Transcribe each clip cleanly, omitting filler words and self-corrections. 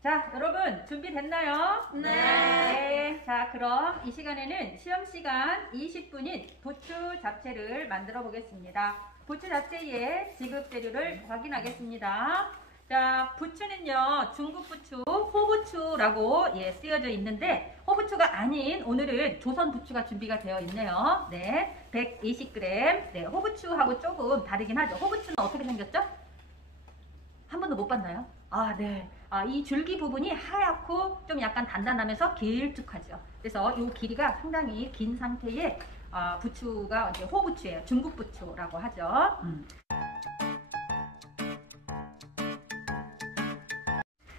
자, 여러분 준비됐나요? 네. 자, 그럼 이 시간에는 시험 시간 20분인 부추 잡채를 만들어 보겠습니다. 부추 잡채의 지급 재료를 확인하겠습니다. 자, 부추는요, 중국 부추, 호부추라고 쓰여져 있는데, 호부추가 아닌 오늘은 조선 부추가 준비가 되어 있네요. 네, 120g. 네, 호부추하고 조금 다르긴 하죠. 호부추는 어떻게 생겼죠? 한 번도 못 봤나요? 아, 네. 이 줄기 부분이 하얗고 좀 약간 단단하면서 길쭉하죠. 그래서 이 길이가 상당히 긴 상태의 부추가 이제 호부추예요. 중국 부추라고 하죠.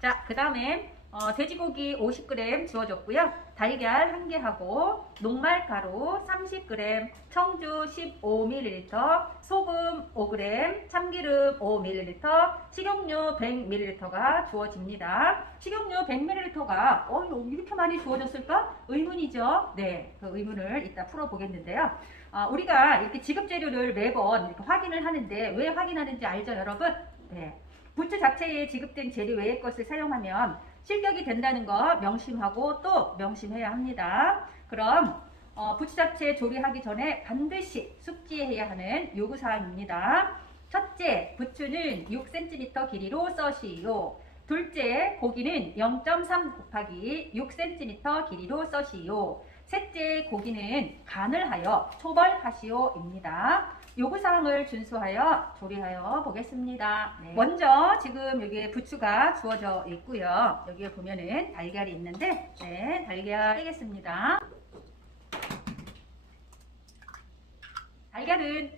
자, 그 다음에 돼지고기 50g 주어졌고요. 달걀 1개하고 녹말가루 30g, 청주 15ml, 소금 5g, 참기름 5ml, 식용유 100ml가 주어집니다. 식용유 100ml가 이렇게 많이 주어졌을까? 의문이죠. 네, 그 의문을 이따 풀어보겠는데요. 우리가 이렇게 지급재료를 매번 이렇게 확인을 하는데 왜 확인하는지 알죠, 여러분? 네. 부추 잡채에 지급된 재료 외의 것을 사용하면 실격이 된다는 거 명심하고 또 명심해야 합니다. 그럼 부추 잡채 조리하기 전에 반드시 숙지해야 하는 요구사항입니다. 첫째, 부추는 6cm 길이로 써시오. 둘째, 고기는 0.3 곱하기 6cm 길이로 써시오. 셋째, 고기는 간을 하여 초벌하시오입니다. 요구사항을 준수하여 조리하여 보겠습니다. 네. 먼저 지금 여기에 부추가 주어져 있고요. 여기에 보면은 달걀이 있는데, 네, 달걀 빼겠습니다. 달걀은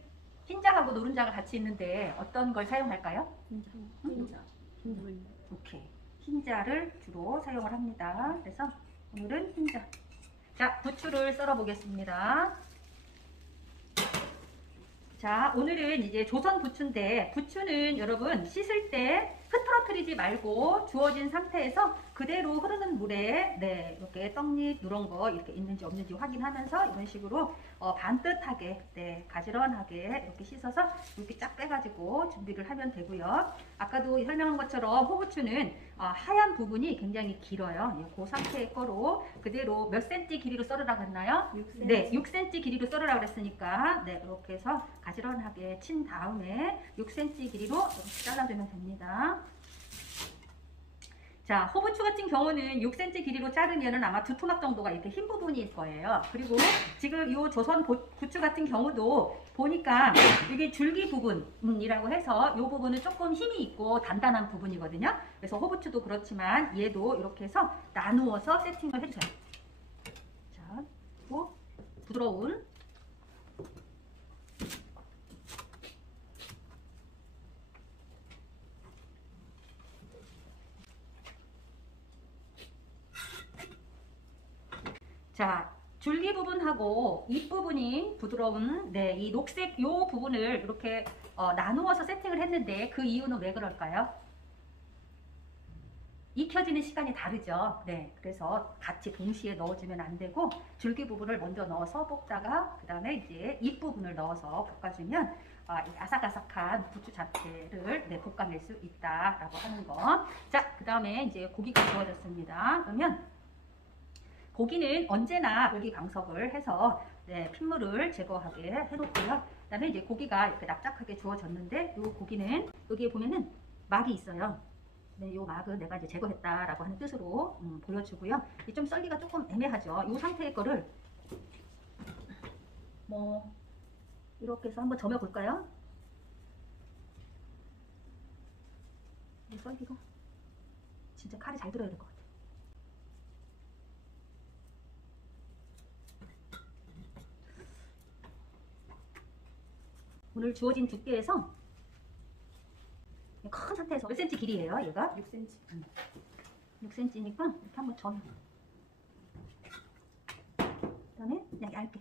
흰자하고 노른자가 같이 있는데 어떤 걸 사용할까요? 흰자. 오케이. 흰자를 주로 사용을 합니다. 그래서 오늘은 흰자. 자, 부추를 썰어 보겠습니다. 자, 오늘은 이제 조선 부추인데, 부추는 여러분 씻을 때 흐트러뜨리지 말고 주어진 상태에서 그대로 흐르는 물에 이렇게 떡잎 누런 거 이렇게 있는지 없는지 확인하면서 이런 식으로 반듯하게 가지런하게 이렇게 씻어서 이렇게 쫙 빼가지고 준비를 하면 되고요. 아까도 설명한 것처럼 호부추는 하얀 부분이 굉장히 길어요. 그 상태의 거로 그대로 몇 cm 길이로 썰으라고 했나요? 6cm. 네, 6cm 길이로 썰으라고 했으니까 이렇게 해서 가지런하게 친 다음에 6cm 길이로 이렇게 잘라주면 됩니다. 자, 호부추 같은 경우는 6cm 길이로 자르면은 아마 두 토막 정도가 이렇게 흰 부분일 거예요. 그리고 지금 이 조선 부추 같은 경우도 보니까 이게 줄기 부분이라고 해서 이 부분은 조금 힘이 있고 단단한 부분이거든요. 그래서 호부추도 그렇지만 얘도 이렇게 해서 나누어서 세팅을 해주세요. 자, 그리고 부드러운 자, 줄기 부분하고 잎 부분이 부드러운 이 녹색 요 부분을 이렇게 나누어서 세팅을 했는데 그 이유는 왜 그럴까요? 익혀지는 시간이 다르죠. 네, 그래서 같이 동시에 넣어주면 안 되고 줄기 부분을 먼저 넣어서 볶다가 그 다음에 이제 잎 부분을 넣어서 볶아주면 아삭아삭한 부추 잡채를 볶아낼 수 있다라고 하는 거. 자, 그 다음에 이제 고기가 구워졌습니다. 그러면 고기는 언제나 고기 방석을 해서 핏물을 제거하게 해놓고요. 그 다음에 이제 고기가 이렇게 납작하게 주어졌는데 이 고기는 여기에 보면은 막이 있어요. 이 막은 내가 이제 제거했다라고 하는 뜻으로 보여주고요. 좀 썰기가 조금 애매하죠. 이 상태의 거를 이렇게 해서 한번 점여 볼까요? 이 썰기가 진짜 칼이 잘 들어야 될 것 같아요. 오늘 주어진 두께에서 큰 상태에서 몇 cm 길이에요? 얘가 6cm. 6cm니까 이렇게 한번 점여. 그 다음에 그냥 얇게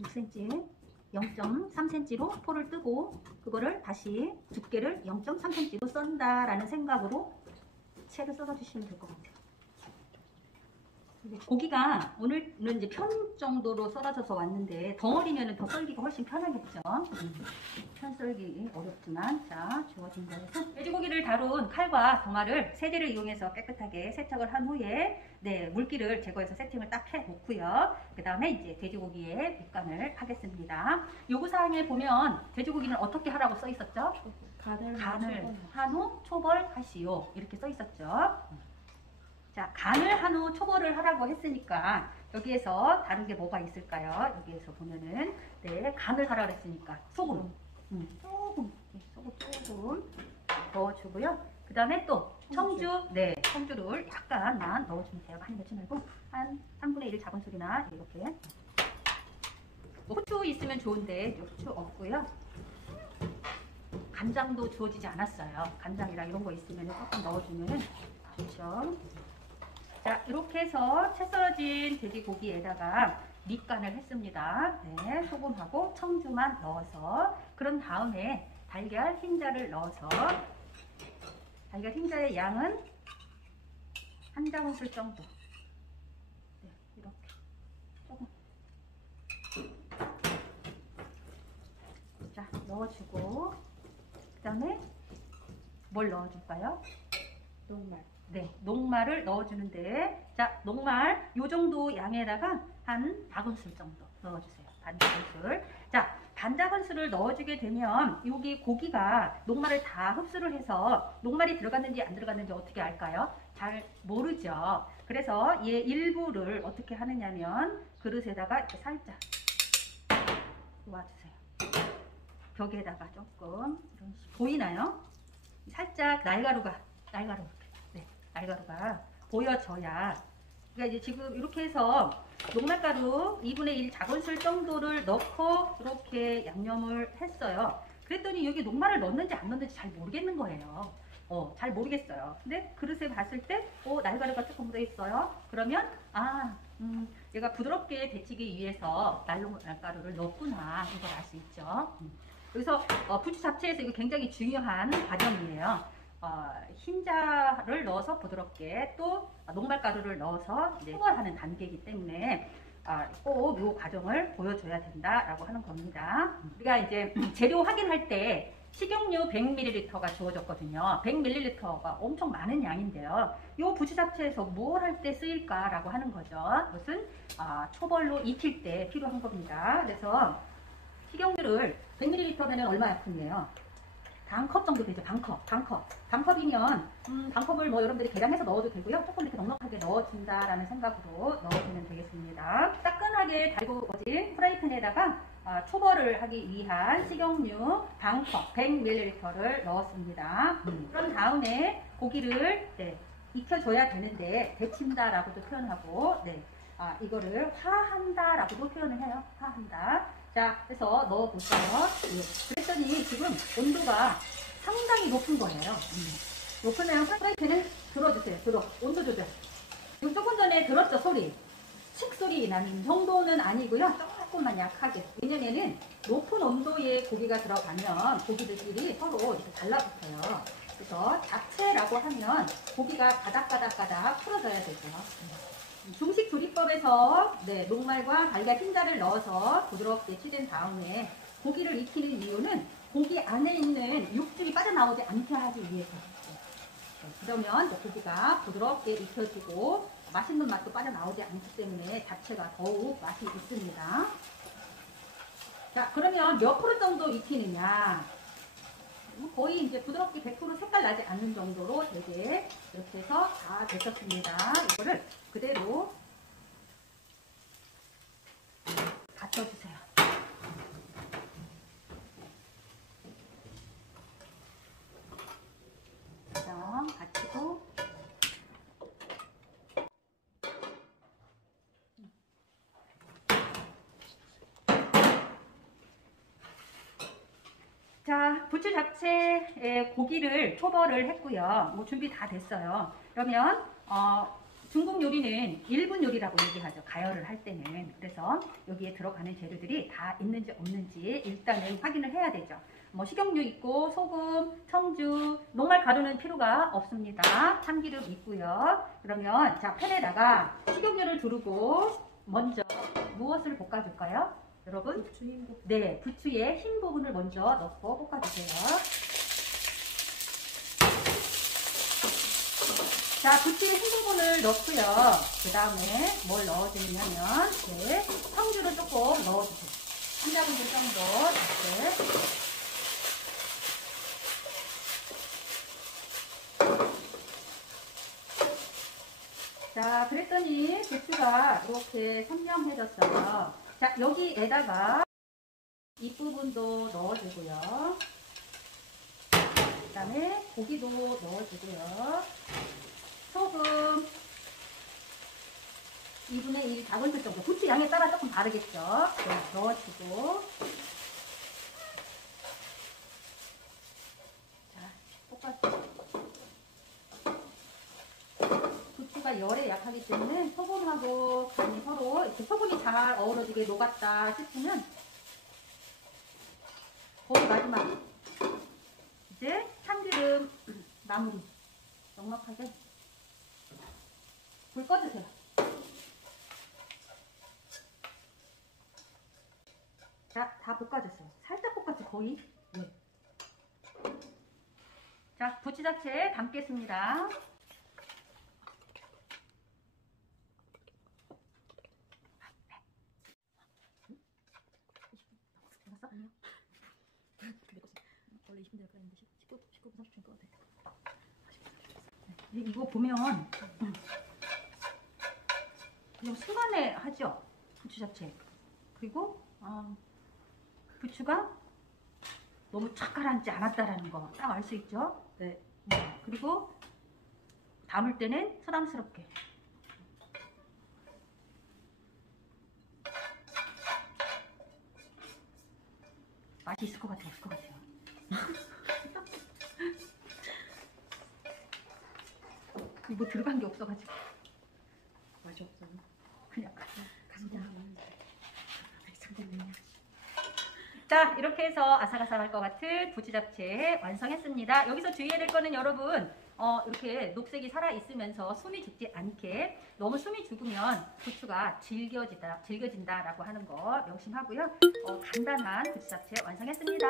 6cm 0.3cm로 포를 뜨고 그거를 다시 두께를 0.3cm로 썬다라는 생각으로 채를 썰어 주시면 될 것 같아요. 고기가 오늘은 이제 편 정도로 썰어져서 왔는데 덩어리면 더 썰기가 훨씬 편하겠죠. 편 썰기 어렵지만 자 주어진 거에서 돼지고기를 다룬 칼과 도마를 세제를 이용해서 깨끗하게 세척을 한 후에 네 물기를 제거해서 세팅을 딱 해 놓고요. 그 다음에 이제 돼지고기에 밑간을 하겠습니다. 요구사항에 보면 돼지고기는 어떻게 하라고 써 있었죠? 간을 한 후 초벌하시오 이렇게 써 있었죠. 자, 간을 한 후 초벌을 하라고 했으니까 여기에서 다른 게 뭐가 있을까요? 여기에서 보면은 네 간을 하라 그랬으니까 소금 조금 넣어주고요. 그 다음에 또 청주 청주를 약간만 넣어주면 돼요. 많이 넣지 말고 한 3분의 1 작은술이나 이렇게. 후추 있으면 좋은데 후추 없고요. 간장도 주어지지 않았어요. 간장이랑 이런 거 있으면 조금 넣어주면 좋죠. 자, 이렇게 해서 채 썰어진 돼지고기에다가 밑간을 했습니다. 네, 소금하고 청주만 넣어서 그런 다음에 달걀 흰자를 넣어서 달걀 흰자의 양은 한 작은술 정도. 네, 이렇게 조금. 자, 넣어주고 그 다음에 뭘 넣어줄까요? 녹말. 네, 녹말을 넣어주는데 자, 녹말 요 정도 양에다가 한 작은술 정도 넣어주세요. 반 작은술. 자, 반 작은술을 넣어주게 되면 여기 고기가 녹말을 다 흡수를 해서 녹말이 들어갔는지 안 들어갔는지 어떻게 알까요? 잘 모르죠. 그래서 얘 일부를 어떻게 하느냐면 그릇에다가 이렇게 살짝 놓아주세요. 벽에다가 조금 이런 식으로. 보이나요? 살짝 날가루가 보여져야 그러니까 이제 지금 이렇게 해서 녹말가루 2분의 1 작은술 정도를 넣고 이렇게 양념을 했어요. 그랬더니 여기 녹말을 넣는지 안 넣는지 잘 모르겠는 거예요. 잘 모르겠어요. 근데 그릇에 봤을 때 날가루가 조금 묻어 있어요. 그러면 얘가 부드럽게 데치기 위해서 날가루를 넣었구나 이걸 알 수 있죠. 여기서 부추 잡채에서 이거 굉장히 중요한 과정이에요. 흰자를 넣어서 부드럽게 또 녹말가루를 넣어서 이제 초벌하는 단계이기 때문에 꼭 이 과정을 보여줘야 된다라고 하는 겁니다. 우리가 이제 재료 확인할 때 식용유 100ml가 주어졌거든요. 100ml가 엄청 많은 양인데요. 이 부추 잡채에서 뭘 할 때 쓰일까라고 하는 거죠. 이것은 초벌로 익힐 때 필요한 겁니다. 그래서 식용유를 100ml면 얼마큼이에요? 반컵 정도 되죠. 반컵이면 반컵을 뭐 여러분들이 계량해서 넣어도 되고요. 조금 이렇게 넉넉하게 넣어준다라는 생각으로 넣어주면 되겠습니다. 따끈하게 달구어진 프라이팬에다가 초벌을 하기 위한 식용유 반컵 100ml를 넣었습니다. 그런 다음에 고기를 익혀줘야 되는데 데친다라고도 표현하고 이거를 화한다라고도 표현을 해요. 화한다. 자, 그래서 넣어볼까요? 그랬더니 지금 온도가 상당히 높은 거예요. 높으면 프라이팬을 들어주세요. 온도 조절. 지금 조금 전에 들었죠? 소리. 칙소리 나는 정도는 아니고요. 조금만 약하게. 왜냐면은 높은 온도에 고기가 들어가면 고기들끼리 서로 이렇게 달라붙어요. 그래서 잡채라고 하면 고기가 가닥가닥 풀어져야 되죠. 중식 조리법에서 녹말과 달걀 흰자를 넣어서 부드럽게 치댄 다음에 고기를 익히는 이유는 고기 안에 있는 육즙이 빠져나오지 않게 하기 위해서. 그러면 고기가 부드럽게 익혀지고 맛있는 맛도 빠져나오지 않기 때문에 잡채가 더욱 맛이 있습니다. 자, 그러면 몇 프로 정도 익히느냐? 거의 이제 부드럽게 100% 색깔 나지 않는 정도로 되게 이렇게 해서 다 데쳤습니다. 이거를 그대로 받쳐주세요. 자, 받치고 자, 부추 잡채에 고기를 초벌을 했고요. 뭐 준비 다 됐어요. 그러면 중국 요리는 1분 요리라고 얘기하죠. 가열을 할 때는. 그래서 여기에 들어가는 재료들이 다 있는지 없는지 일단은 확인을 해야 되죠. 뭐 식용유 있고 소금, 청주, 녹말 가루는 필요가 없습니다. 참기름 있고요. 그러면 자 팬에다가 식용유를 두르고 먼저 무엇을 볶아줄까요? 여러분? 네, 부추의 흰 부분을 먼저 넣고 볶아주세요. 자, 부추의 흰 부분을 넣고요. 그 다음에 뭘 넣어주냐면 네, 청주를 조금 넣어주세요. 한 작은물 정도 이렇게. 자, 그랬더니 부추가 이렇게 선명해졌어요. 자, 여기에다가 잎부분도 넣어주고요. 그 다음에 고기도 넣어주고요. 소금 2분의 1 작은술 정도. 부추 양에 따라 조금 다르겠죠. 네, 넣어주고. 자, 볶아주세요. 부추가 열에 약하기 때문에 소금하고 간이 서로 이렇게 소금이 잘 어우러지게 녹았다 싶으면 거기 마지막 이제 참기름 마무리 넉넉하게 불 꺼주세요. 자, 다 볶아주세요. 살짝 볶았죠, 거의. 네. 자, 부추 잡채 담겠습니다. 원래 20분 될 거였는데 19분 30분 것 같아. 이거 보면 좀 순간에 하죠, 부추 잡채. 그리고 부추가 너무 쫙 가라앉지 않았다라는 거 딱 알 수 있죠. 네. 그리고 담을 때는 소담스럽게. 맛이 있을 것 같아요, 없을 것 같아요. 뭐 들어간 게 없어가지고 맛이 없어요. 그냥 가슴 자, 이렇게 해서 아삭아삭할 것 같은 부추 잡채 완성했습니다. 여기서 주의해야 될 거는 여러분 이렇게 녹색이 살아있으면서 숨이 죽지 않게, 너무 숨이 죽으면 부추가 질겨진다라고 하는 거 명심하고요. 간단한 부추 잡채 완성했습니다.